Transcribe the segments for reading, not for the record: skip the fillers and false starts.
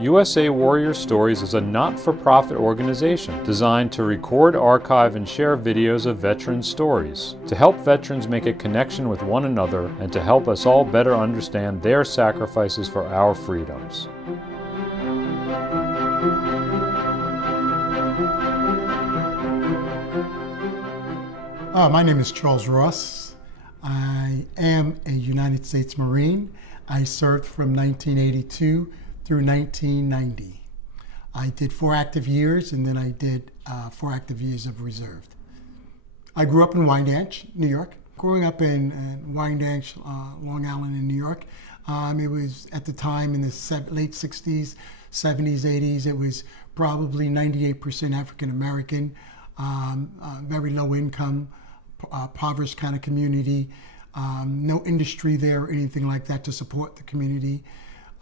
USA Warrior Stories is a not-for-profit organization designed to record, archive, and share videos of veteran stories, to help veterans make a connection with one another and to help us all better understand their sacrifices for our freedoms. My name is Charles Ross. I am a United States Marine. I served from 1982 through 1990. I did 4 active years, and then I did 4 active years of reserve. I grew up in Wyandanch, New York. Growing up in Wyandanch, Long Island in New York, it was at the time in the late 60s, 70s, 80s, it was probably 98% African American, very low income, impoverished kind of community, no industry there or anything like that to support the community.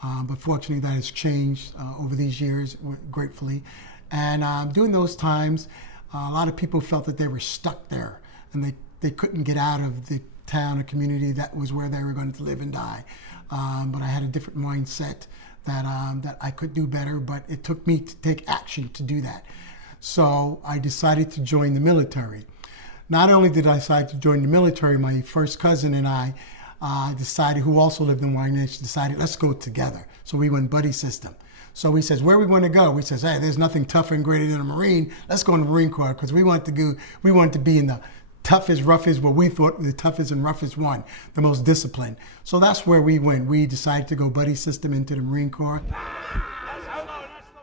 But fortunately that has changed over these years, gratefully. And during those times, a lot of people felt that they were stuck there and they couldn't get out of the town or community that was where they were going to live and die. But I had a different mindset that I could do better, but it took me to take action to do that. So I decided to join the military. Not only did I decide to join the military, my first cousin and I decided, who also lived in Wyandanch, decided, let's go together. So we went buddy system. So he says, where are we going to go? We says, hey, there's nothing tougher and greater than a Marine. Let's go in the Marine Corps, because we wanted to be in the toughest, roughest, what we thought the toughest and roughest one, the most disciplined. So that's where we went. We decided to go buddy system into the Marine Corps.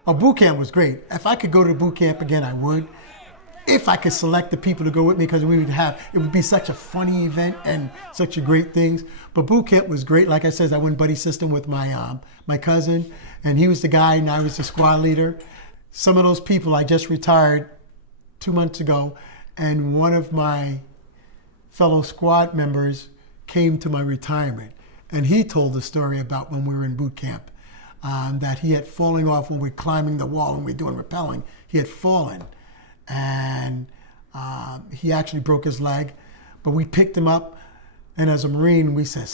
Boot camp was great. If I could go to boot camp again, I would. If I could select the people to go with me, because it would be such a funny event and such a great things. But boot camp was great. Like I said, I went buddy system with my cousin, and he was the guy and I was the squad leader. Some of those people, I just retired 2 months ago, and one of my fellow squad members came to my retirement, and he told the story about when we were in boot camp, that he had fallen off when we were climbing the wall and we were doing rappelling. He had fallen. And he actually broke his leg, but we picked him up, and as a Marine, we says,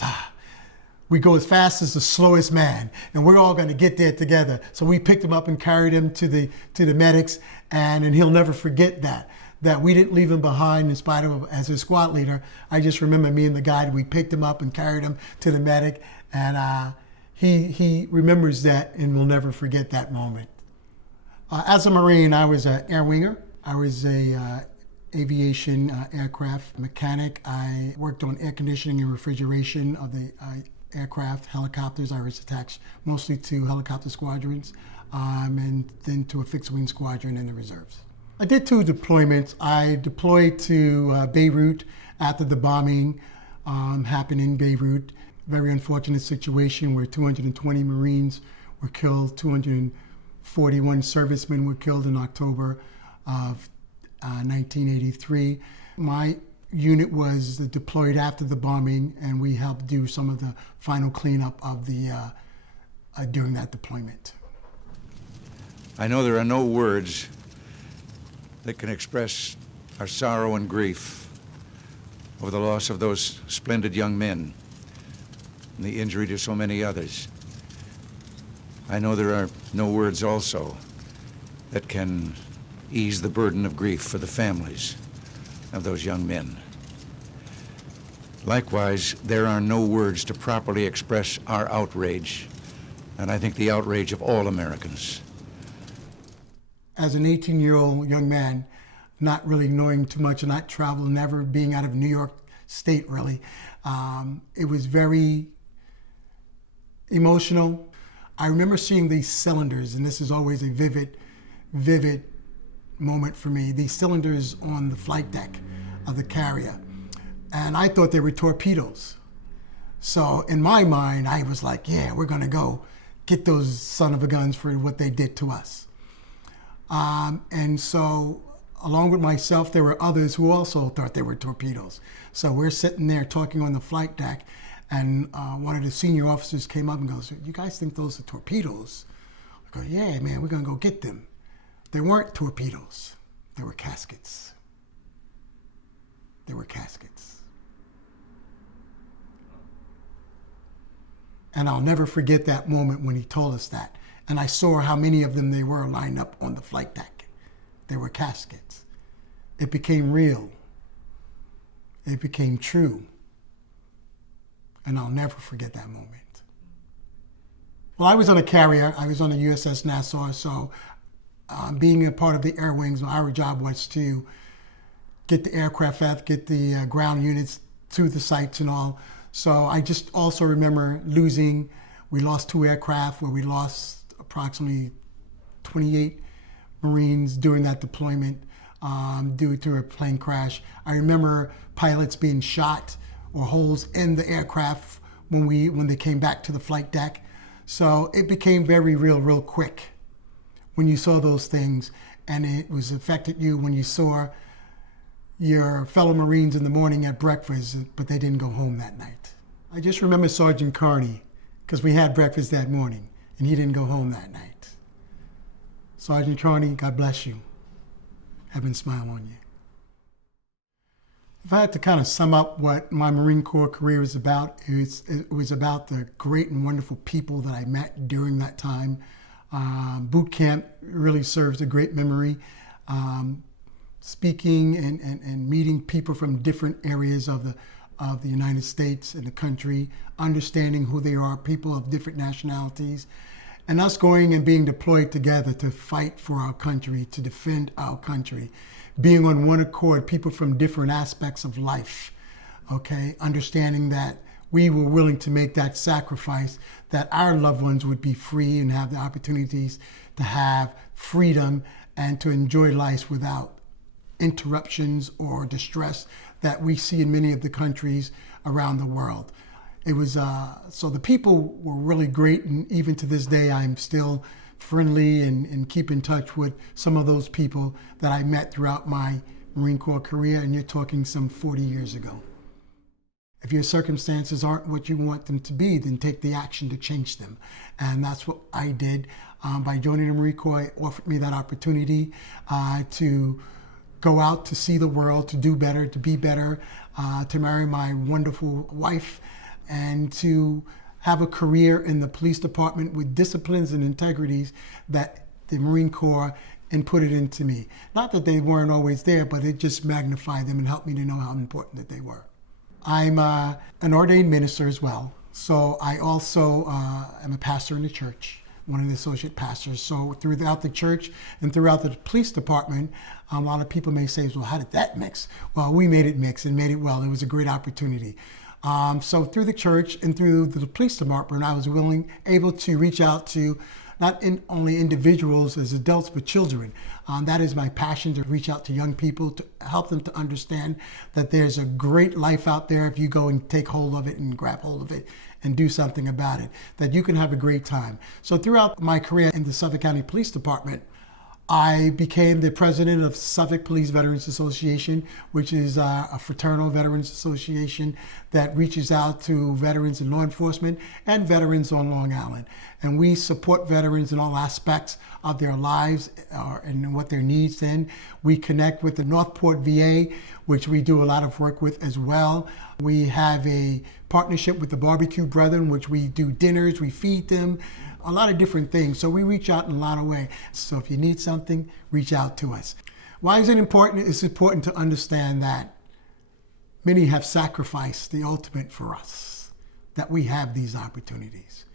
we go as fast as the slowest man, and we're all going to get there together. So we picked him up and carried him to the medics, and he'll never forget that we didn't leave him behind in spite of, as a squad leader. I just remember me and the guide, we picked him up and carried him to the medic, and he remembers that and will never forget that moment. As a Marine, I was an air winger. I was a aviation aircraft mechanic. I worked on air conditioning and refrigeration of the aircraft, helicopters. I was attached mostly to helicopter squadrons, and then to a fixed wing squadron in the reserves. I did 2 deployments. I deployed to Beirut after the bombing happened in Beirut. Very unfortunate situation where 220 Marines were killed, 241 servicemen were killed in October of 1983. My unit was deployed after the bombing, and we helped do some of the final cleanup of during that deployment. I know there are no words that can express our sorrow and grief over the loss of those splendid young men and the injury to so many others. I know there are no words also that can ease the burden of grief for the families of those young men. Likewise, there are no words to properly express our outrage, and I think the outrage of all Americans. As an 18-year-old young man, not really knowing too much and not traveling, never being out of New York State really, it was very emotional. I remember seeing these cylinders, and this is always a vivid moment for me, these cylinders on the flight deck of the carrier. And I thought they were torpedoes. So in my mind, I was like, yeah, we're gonna go get those son of a guns for what they did to us. And so along with myself, there were others who also thought they were torpedoes. So we're sitting there talking on the flight deck, and one of the senior officers came up and goes, you guys think those are torpedoes? I go, yeah, man, we're gonna go get them. They weren't torpedoes, they were caskets. They were caskets. And I'll never forget that moment when he told us that. And I saw how many of them they were lined up on the flight deck. They were caskets. It became real. It became true. And I'll never forget that moment. Well, I was on a carrier. I was on the USS Nassau. So being a part of the Air Wings, our job was to get the aircraft out, get the ground units to the sites and all. So I just also remember we lost 2 aircraft where we lost approximately 28 Marines during that deployment due to a plane crash. I remember pilots being shot or holes in the aircraft when they came back to the flight deck. So it became very real quick when you saw those things, and it was affected you when you saw your fellow Marines in the morning at breakfast, but they didn't go home that night. I just remember Sergeant Carney, because we had breakfast that morning, and he didn't go home that night. Sergeant Carney, God bless you. Heaven smile on you. If I had to kind of sum up what my Marine Corps career was about, it was about the great and wonderful people that I met during that time. Boot camp really serves a great memory. Speaking and meeting people from different areas of the United States and the country, understanding who they are, people of different nationalities, and us going and being deployed together to fight for our country, to defend our country, being on one accord, people from different aspects of life, okay, understanding that we were willing to make that sacrifice, that our loved ones would be free and have the opportunities to have freedom and to enjoy life without interruptions or distress that we see in many of the countries around the world. It was, so the people were really great, and even to this day, I'm still friendly and keep in touch with some of those people that I met throughout my Marine Corps career, and you're talking some 40 years ago. If your circumstances aren't what you want them to be, then take the action to change them. And that's what I did. By joining the Marine Corps, it offered me that opportunity to go out to see the world, to do better, to be better, to marry my wonderful wife, and to have a career in the police department with disciplines and integrities that the Marine Corps inputted into me. Not that they weren't always there, but it just magnified them and helped me to know how important that they were. I'm an ordained minister as well, so I also am a pastor in the church, one of the associate pastors. So throughout the church and throughout the police department, a lot of people may say, well, how did that mix? Well, we made it mix and made it well. It was a great opportunity. So through the church and through the police department, I was able to reach out to not only individuals as adults, but children. That is my passion, to reach out to young people, to help them to understand that there's a great life out there if you go and take hold of it and grab hold of it and do something about it, that you can have a great time. So throughout my career in the Suffolk County Police Department, I became the president of Suffolk Police Veterans Association, which is a fraternal veterans association that reaches out to veterans in law enforcement and veterans on Long Island. And we support veterans in all aspects of their lives and what their needs in. We connect with the Northport VA, which we do a lot of work with as well. We have a partnership with the Barbecue Brethren, which we do dinners, we feed them, a lot of different things. So we reach out in a lot of ways. So if you need something, reach out to us. Why is it important? It's important to understand that many have sacrificed the ultimate for us, that we have these opportunities.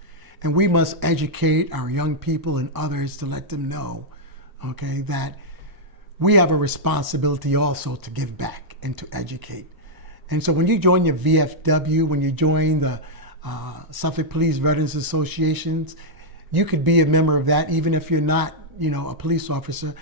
And we must educate our young people and others to let them know, okay, that we have a responsibility also to give back and to educate. And so when you join your VFW, when you join the Suffolk Police Veterans Associations, you could be a member of that even if you're not, a police officer.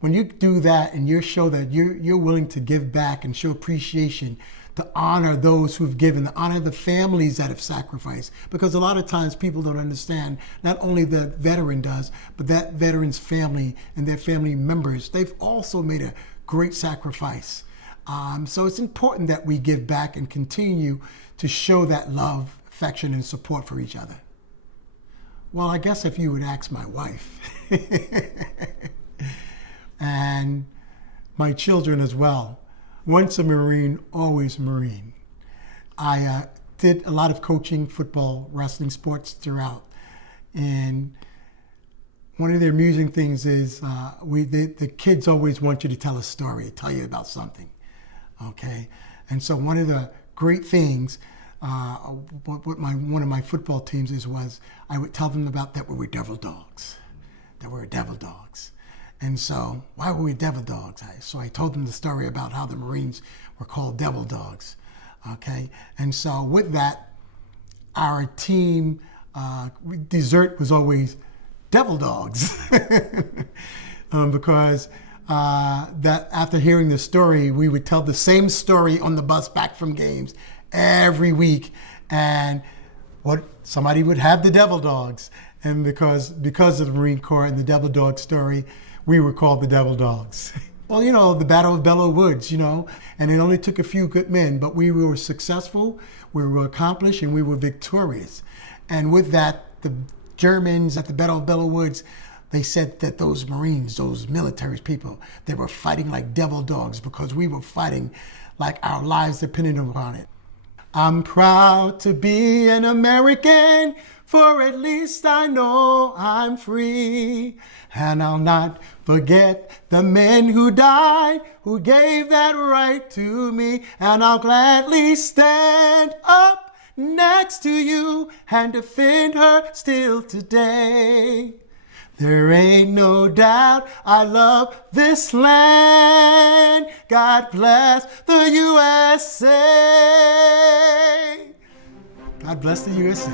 When you do that and you show that you're willing to give back and show appreciation, to honor those who've given, to honor the families that have sacrificed. Because a lot of times people don't understand, not only the veteran does, but that veteran's family and their family members, they've also made a great sacrifice. So it's important that we give back and continue to show that love, affection, and support for each other. Well, I guess if you would ask my wife and my children as well, once a Marine, always a Marine. I did a lot of coaching, football, wrestling, sports throughout. And one of the amusing things is the kids always want you to tell a story, tell you about something, okay? And so one of the great things, what one of my football teams was I would tell them about that we were devil dogs, And so why were we devil dogs? So I told them the story about how the Marines were called devil dogs, okay? And so with that, our team dessert was always devil dogs because that after hearing the story, we would tell the same story on the bus back from games every week, and somebody would have the devil dogs, and because of the Marine Corps and the devil dog story, we were called the devil dogs. Well, the Battle of Belleau Woods, and it only took a few good men, but we were successful, we were accomplished, and we were victorious. And with that, the Germans at the Battle of Belleau Woods, they said that those Marines, those military people, they were fighting like devil dogs because we were fighting like our lives depended upon it. I'm proud to be an American, for at least I know I'm free. And I'll not forget the men who died, who gave that right to me. And I'll gladly stand up next to you and defend her still today. There ain't no doubt I love this land. God bless the USA. God bless the USA.